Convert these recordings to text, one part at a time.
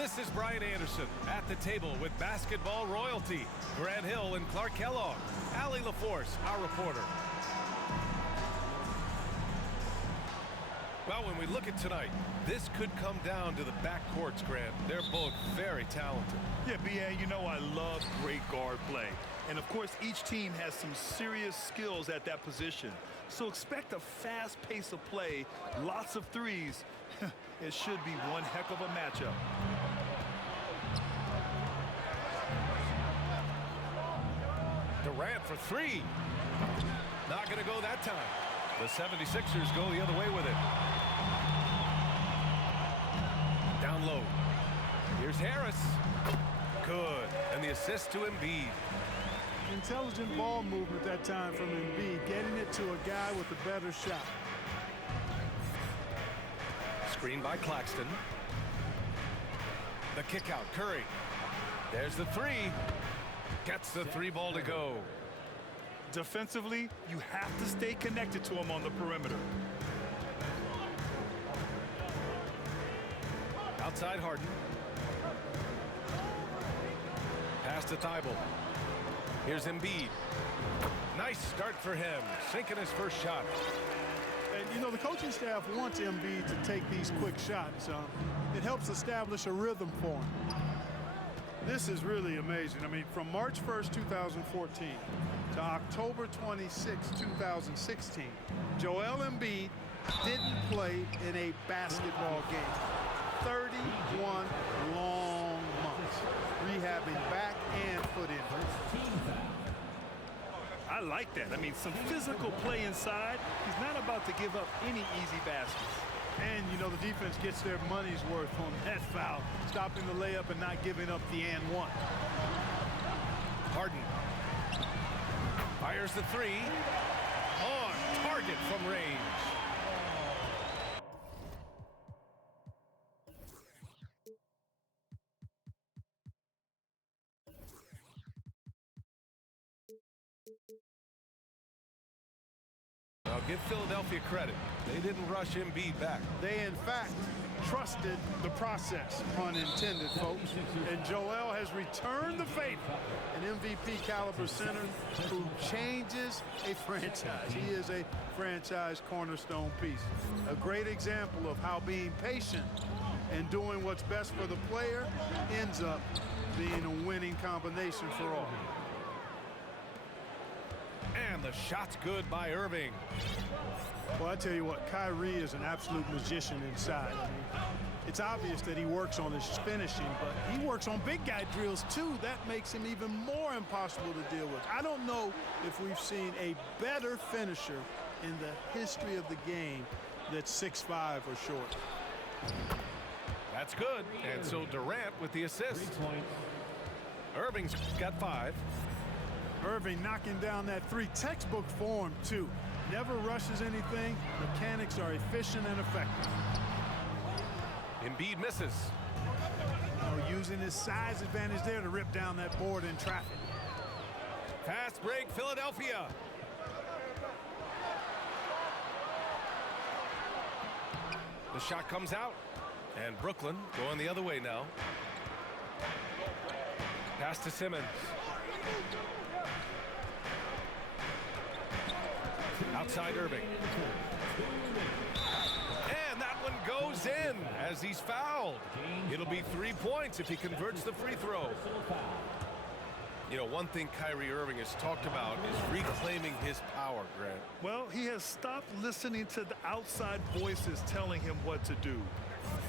This is Brian Anderson at the table with basketball royalty. Grant Hill and Clark Kellogg. Allie LaForce, our reporter. Well, when we look at tonight, this could come down to the backcourts, Grant. They're both very talented. Yeah, B.A., you know I love great guard play. And, of course, each team has some serious skills at that position. So expect a fast pace of play, lots of threes. It should be one heck of a matchup. Durant for three. Not going to go that time. The 76ers go the other way with it. Down low. Here's Harris. Good. And the assist to Embiid. Intelligent ball movement that time from Embiid, getting it to a guy with a better shot. Screen by Claxton. The kick out, Curry. There's the three. Gets the three ball to go. Defensively, you have to stay connected to him on the perimeter. Outside Harden. Pass to Thibault. Here's Embiid. Nice start for him, sinking his first shot. And, you know, the coaching staff wants Embiid to take these quick shots. It helps establish a rhythm for him. This is really amazing. I mean, from March 1st, 2014 to October 26, 2016, Joel Embiid didn't play in a basketball game. 31 long months, rehabbing back and foot injuries. I like that. I mean, some physical play inside. He's not about to give up any easy baskets. And, you know, the defense gets their money's worth on that foul, stopping the layup and not giving up the and one. Harden fires the three. On target from range. Now give Philadelphia credit. They didn't rush Embiid back. They, in fact, trusted the process, pun intended, folks. And Joel has returned the favor. An MVP caliber center who changes a franchise. He is a franchise cornerstone piece. A great example of how being patient and doing what's best for the player ends up being a winning combination for all. And the shot's good by Irving. Well, I tell you what, Kyrie is an absolute magician inside. I mean, it's obvious that he works on his finishing, but he works on big guy drills too. That makes him even more impossible to deal with. I don't know if we've seen a better finisher in the history of the game that's 6'5" or short. That's good. And so Durant with the assist. Irving's got 5. Irving knocking down that three. Textbook form, too. Never rushes anything. Mechanics are efficient and effective. Embiid misses. Oh, using his size advantage there to rip down that board in traffic. Fast break, Philadelphia. The shot comes out. And Brooklyn going the other way now. Pass to Simmons. Outside Irving. And that one goes in as he's fouled. It'll be 3 points if he converts the free throw. You know, one thing Kyrie Irving has talked about is reclaiming his power, Grant. Well, he has stopped listening to the outside voices telling him what to do.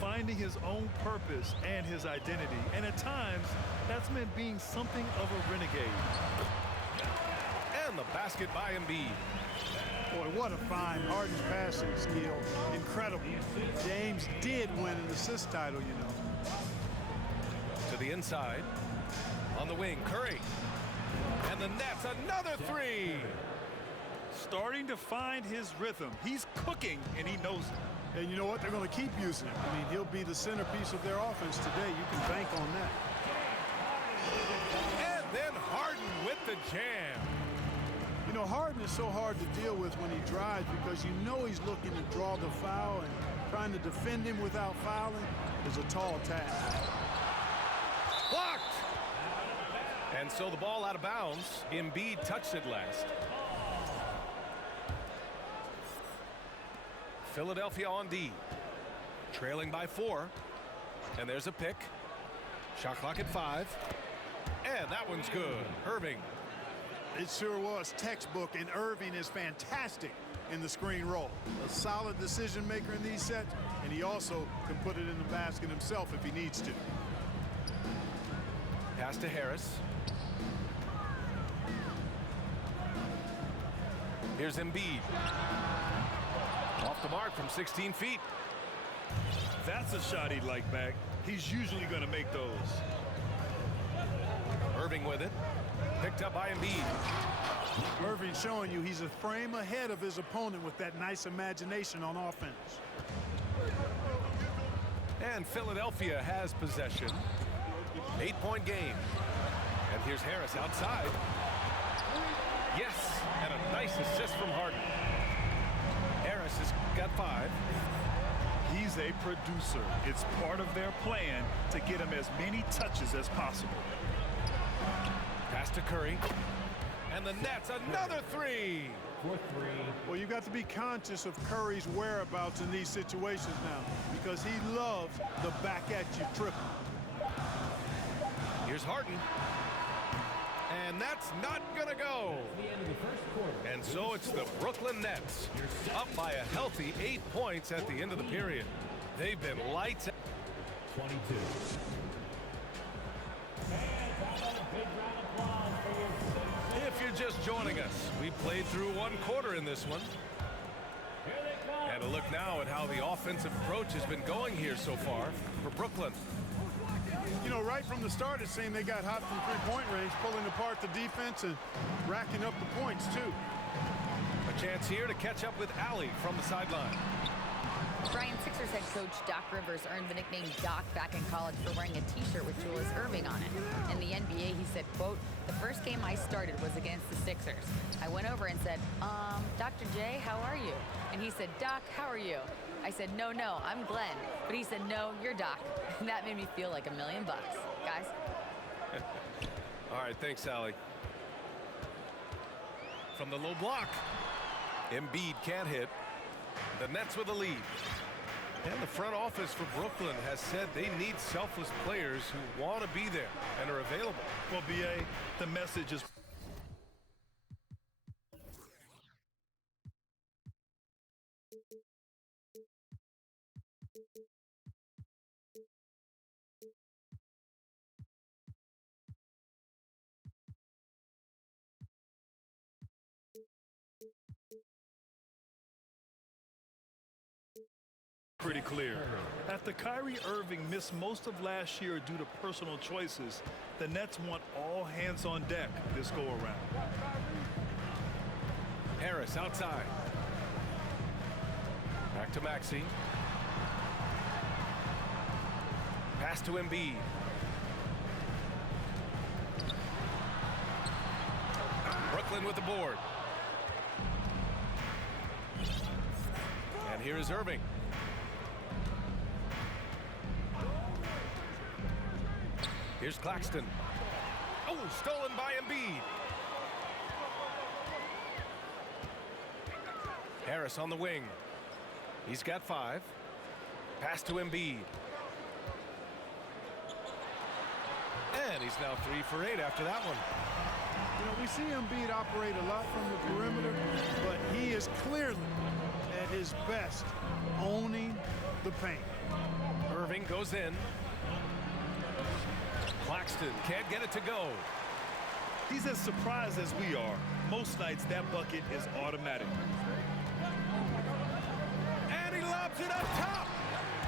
Finding his own purpose and his identity. And at times, that's meant being something of a renegade. And the basket by Embiid. Boy, what a find. Harden's passing skill. Incredible. James did win an assist title, you know. To the inside. On the wing, Curry. And the net's another three. Starting to find his rhythm. He's cooking, and he knows it. And you know what? They're going to keep using him. I mean, he'll be the centerpiece of their offense today. You can bank on that. And then Harden with the jam. You know, Harden is so hard to deal with when he drives because you know he's looking to draw the foul, and trying to defend him without fouling is a tall task. And so the ball out of bounds. Embiid touched it last. Philadelphia on D. Trailing by 4. And there's a pick. Shot clock at 5. And that one's good. Irving. It sure was textbook, and Irving is fantastic in the screen roll. A solid decision maker in these sets, and he also can put it in the basket himself if he needs to. Pass to Harris. Here's Embiid. Off the mark from 16 feet. That's a shot he'd like back. He's usually going to make those. Irving with it. Picked up by Embiid. Irving showing you he's a frame ahead of his opponent with that nice imagination on offense. And Philadelphia has possession. 8-point game. And here's Harris outside. Yes, and a nice assist from Harden. Harris has got 5. He's a producer. It's part of their plan to get him as many touches as possible. Pass to Curry. And the Nets, another 3. Well, you've got to be conscious of Curry's whereabouts in these situations now, because he loves the back-at-you triple. Here's Harden. And that's not gonna go. And so it's the Brooklyn Nets up by a healthy 8 points at the end of the period. They've been lights out. 22. If you're just joining us, we played through 1 quarter in this one. And a look now at how the offensive approach has been going here so far for Brooklyn. You know, right from the start, it seemed they got hot from three-point range, pulling apart the defense and racking up the points, too. A chance here to catch up with Allie from the sideline. Brian, Sixers head coach Doc Rivers earned the nickname Doc back in college for wearing a t-shirt with Julius Irving on it. In the NBA, he said, quote, "The first game I started was against the Sixers. I went over and said, Dr. J, how are you?" And he said, "Doc, how are you?" I said, no, I'm Glenn." But he said, "No, you're Doc." And that made me feel like $1 million, guys. All right, thanks, Allie. From the low block. Embiid can't hit. The Nets with the lead. And the front office for Brooklyn has said they need selfless players who want to be there and are available. Well, BA, the message is pretty clear. After Kyrie Irving missed most of last year due to personal choices, the Nets want all hands on deck this go-around. Harris outside. Back to Maxey. Pass to Embiid. Brooklyn with the board. And here is Irving. Here's Claxton. Oh, stolen by Embiid. Harris on the wing. He's got 5. Pass to Embiid. And he's now 3 for 8 after that one. You know, we see Embiid operate a lot from the perimeter, but he is clearly at his best owning the paint. Irving goes in. Claxton can't get it to go. He's as surprised as we are. Most nights that bucket is automatic. And he lobs it up top.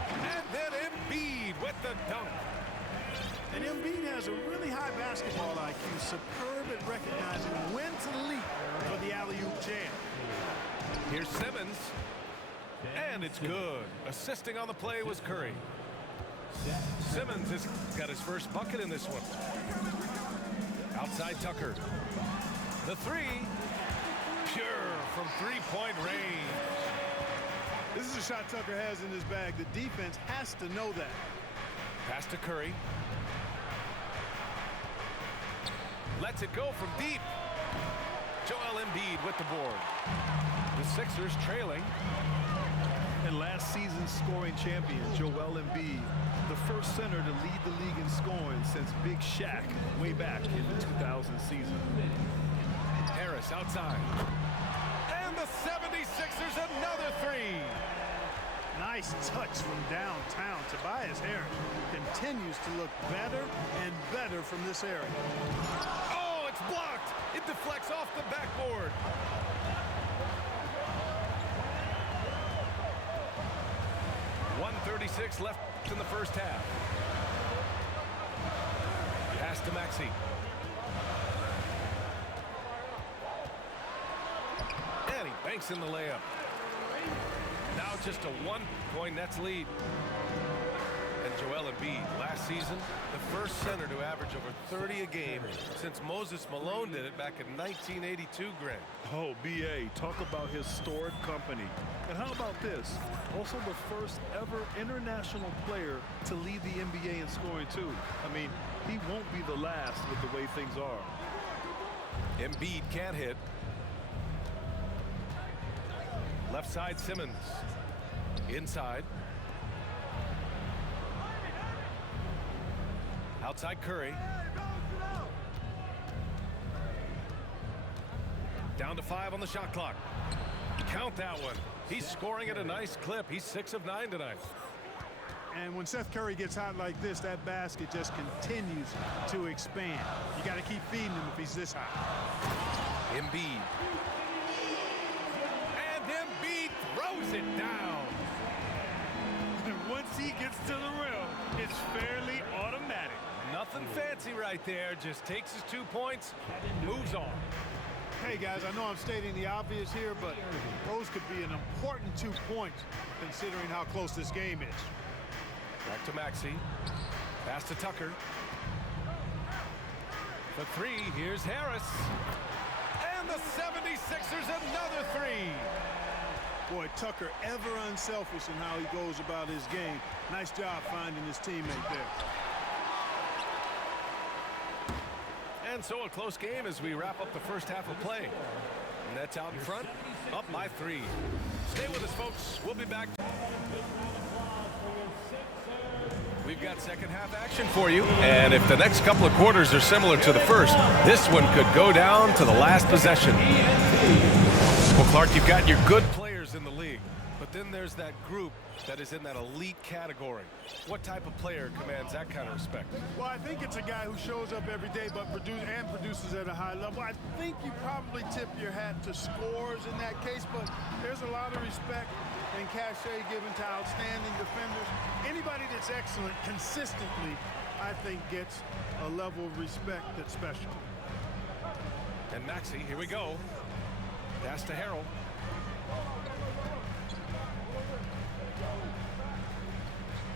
And then Embiid with the dunk. And Embiid has a really high basketball IQ, superb at recognizing when to leap for the alley-oop jam. Here's Simmons. And it's good. Assisting on the play was Curry. Simmons has got his first bucket in this one. Outside Tucker. The 3. Pure from three-point range. This is a shot Tucker has in his bag. The defense has to know that. Pass to Curry. Lets it go from deep. Joel Embiid with the board. The Sixers trailing. And last season's scoring champion, Joel Embiid, the first center to lead the league in scoring since Big Shaq way back in the 2000 season. Harris outside. And the 76ers another three. Nice touch from downtown. Tobias Harris continues to look better and better from this area. Oh, it's blocked. It deflects off the backboard. .136 left in the first half. Pass to Maxey. And he banks in the layup. Now just a 1-point Nets lead. And Joel Embiid, last season, the first center to average over 30 a game since Moses Malone did it back in 1982, Grant. Oh, B.A., talk about historic company. And how about this? Also the first ever international player to lead the NBA in scoring, too. I mean, he won't be the last with the way things are. Embiid can't hit. Left side, Simmons. Inside. Outside Curry. Down to 5 on the shot clock. Count that one. He's scoring at a nice clip. He's 6 of 9 tonight. And when Seth Curry gets hot like this, that basket just continues to expand. You got to keep feeding him if he's this hot. Embiid. And Embiid throws it down. And once he gets to the rim, it's fairly automatic. Nothing fancy right there. Just takes his 2 points, moves on. Hey, guys, I know I'm stating the obvious here, but those could be an important 2 points considering how close this game is. Back to Maxey. Pass to Tucker. For 3, here's Harris. And the 76ers another 3. Boy, Tucker ever unselfish in how he goes about his game. Nice job finding his teammate there. And so a close game as we wrap up the first half of play. Nets out in front, up by 3. Stay with us, folks. We'll be back. We've got second half action for you. And if the next couple of quarters are similar to the first, this one could go down to the last possession. Well, Clark, you've got your good players in the league, but then there's that group that is in that elite category. What type of player commands that kind of respect? Well, I think it's a guy who shows up every day but produces at a high level. I think you probably tip your hat to scores in that case, but there's a lot of respect and cachet given to outstanding defenders. Anybody that's excellent consistently, I think, gets a level of respect that's special. And Maxey, here we go. Pass to Harrell.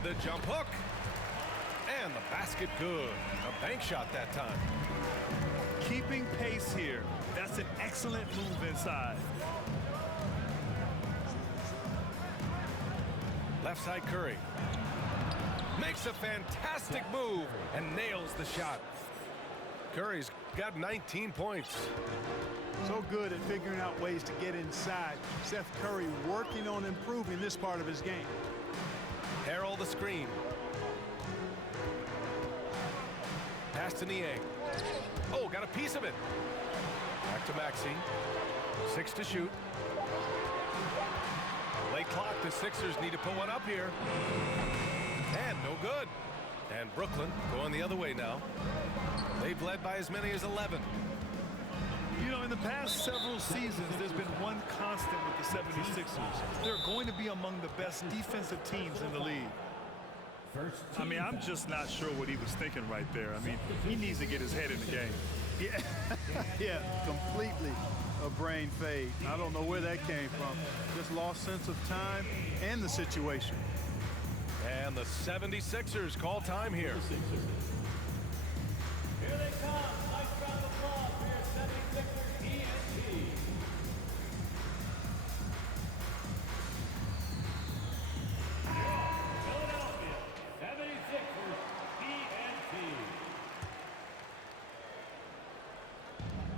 The jump hook. And the basket good. A bank shot that time. Keeping pace here. That's an excellent move inside. Left side Curry. Makes a fantastic move and nails the shot. Curry's got 19 points. So good at figuring out ways to get inside. Seth Curry working on improving this part of his game. Harrell the screen. Pass to Niang. Oh, got a piece of it. Back to Maxey. 6 to shoot. Late clock. The Sixers need to put one up here. And no good. And Brooklyn going the other way now. They've led by as many as 11. You know, in the past several seasons, there's been one constant with the 76ers. They're going to be among the best defensive teams in the league. I mean, I'm just not sure what he was thinking right there. I mean, he needs to get his head in the game. Yeah, yeah, completely a brain fade. I don't know where that came from. Just lost sense of time and the situation. And the 76ers call time here. Here they come. Nice round of applause for your 76ers ENT. Philadelphia 76ers ENT.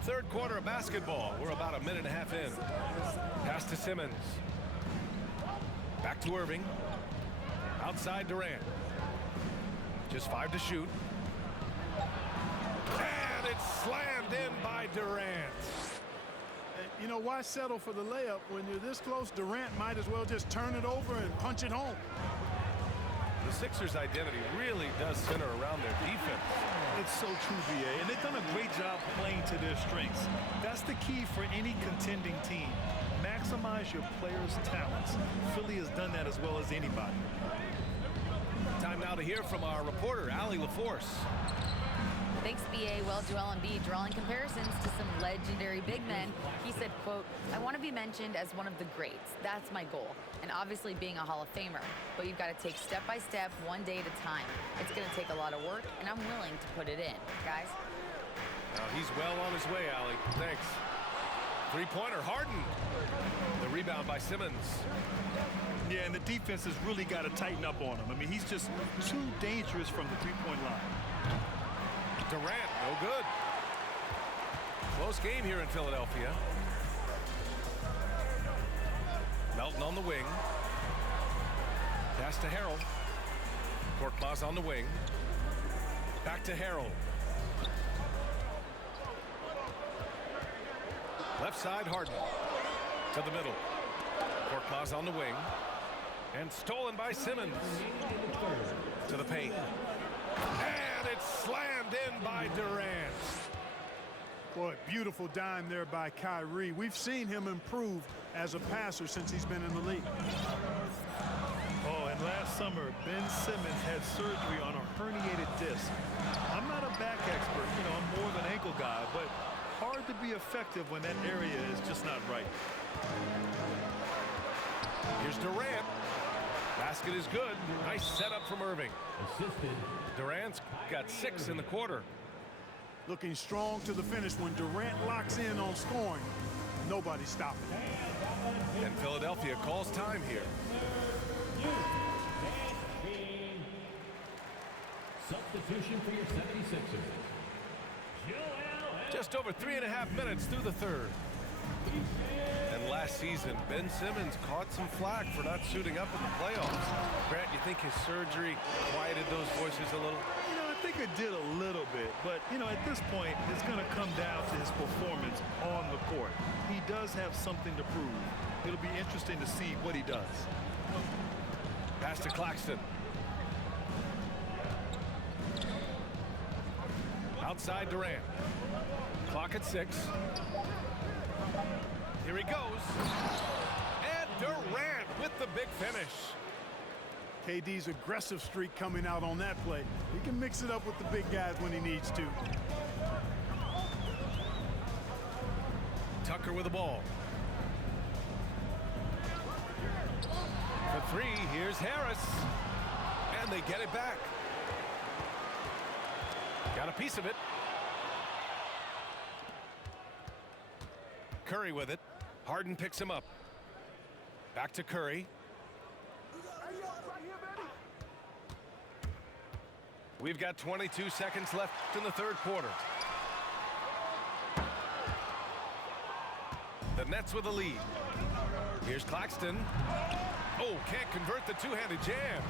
Third quarter of basketball. We're about a minute and a half in. Pass to Simmons. Back to Irving. Outside Durant. Just 5 to shoot. And it's slammed in by Durant. You know, why settle for the layup when you're this close? Durant might as well just turn it over and punch it home. The Sixers' identity really does center around their defense. It's so true, VA, and they've done a great job playing to their strengths. That's the key for any contending team. Maximize your players' talents. Philly has done that as well as anybody. Time now to hear from our reporter, Allie LaForce. Thanks, BA. Well, Joel Embiid drawing comparisons to some legendary big men. He said, quote, "I want to be mentioned as one of the greats. That's my goal. And obviously being a Hall of Famer. But you've got to take step by step, one day at a time. It's going to take a lot of work, and I'm willing to put it in. Guys?" Now he's well on his way, Allie. Thanks. Three-pointer, Harden. The rebound by Simmons. Yeah, and the defense has really got to tighten up on him. I mean, he's just too dangerous from the three-point line. Durant, no good. Close game here in Philadelphia. Melton on the wing. Pass to Harrell. Korkmaz on the wing. Back to Harrell. Left side, Harden. To the middle. Korkmaz on the wing. And stolen by Simmons. To the paint. And it's slammed in by Durant. Boy, beautiful dime there by Kyrie. We've seen him improve as a passer since he's been in the league. Oh, and last summer, Ben Simmons had surgery on a herniated disc. I'm not a back expert, I'm more of an ankle guy, but hard to be effective when that area is just not right. Here's Durant. Basket is good. Nice setup from Irving. Durant's got 6 in the quarter. Looking strong to the finish when Durant locks in on scoring. Nobody's stopping. And Philadelphia calls time here. Substitution for your 76ers. Just over 3.5 minutes through the third. And last season, Ben Simmons caught some flack for not suiting up in the playoffs. Grant, you think his surgery quieted those voices a little? I think it did a little bit, but, at this point, it's going to come down to his performance on the court. He does have something to prove. It'll be interesting to see what he does. Pass to Claxton. Outside Durant. Clock at 6. Here he goes. And Durant with the big finish. KD's aggressive streak coming out on that play. He can mix it up with the big guys when he needs to. Tucker with the ball. For 3, here's Harris. And they get it back. Got a piece of it. Curry with it. Harden picks him up. Back to Curry. We've got 22 seconds left in the third quarter. The Nets with the lead. Here's Claxton. Oh, can't convert the two-handed jam.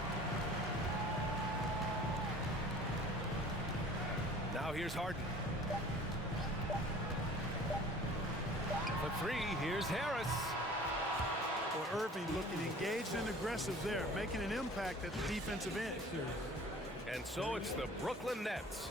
Now here's Harden. For 3, here's Harris. Well, Irving looking engaged and aggressive there, making an impact at the defensive end. And so it's the Brooklyn Nets